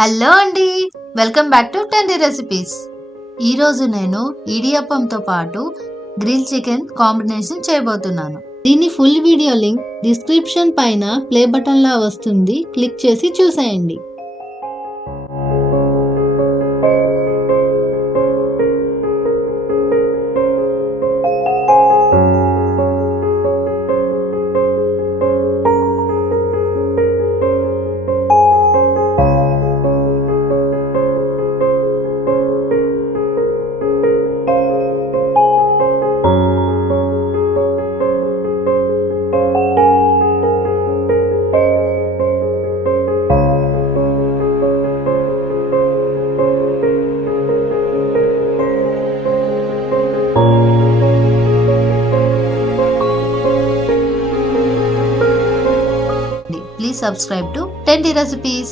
Hello అండి, welcome back to 10 recipes. ఈరోజు నేను ఇడియప్పంతో పాటు గ్రిల్ చికెన్ కాంబినేషన్ చేయబోతున్నాను. దీని ఫుల్ వీడియో లింక్ డిస్క్రిప్షన్ పైన ప్లే బటన్ లా వస్తుంది, క్లిక్ చేసి చూసేయండి. Please subscribe to 10 recipes.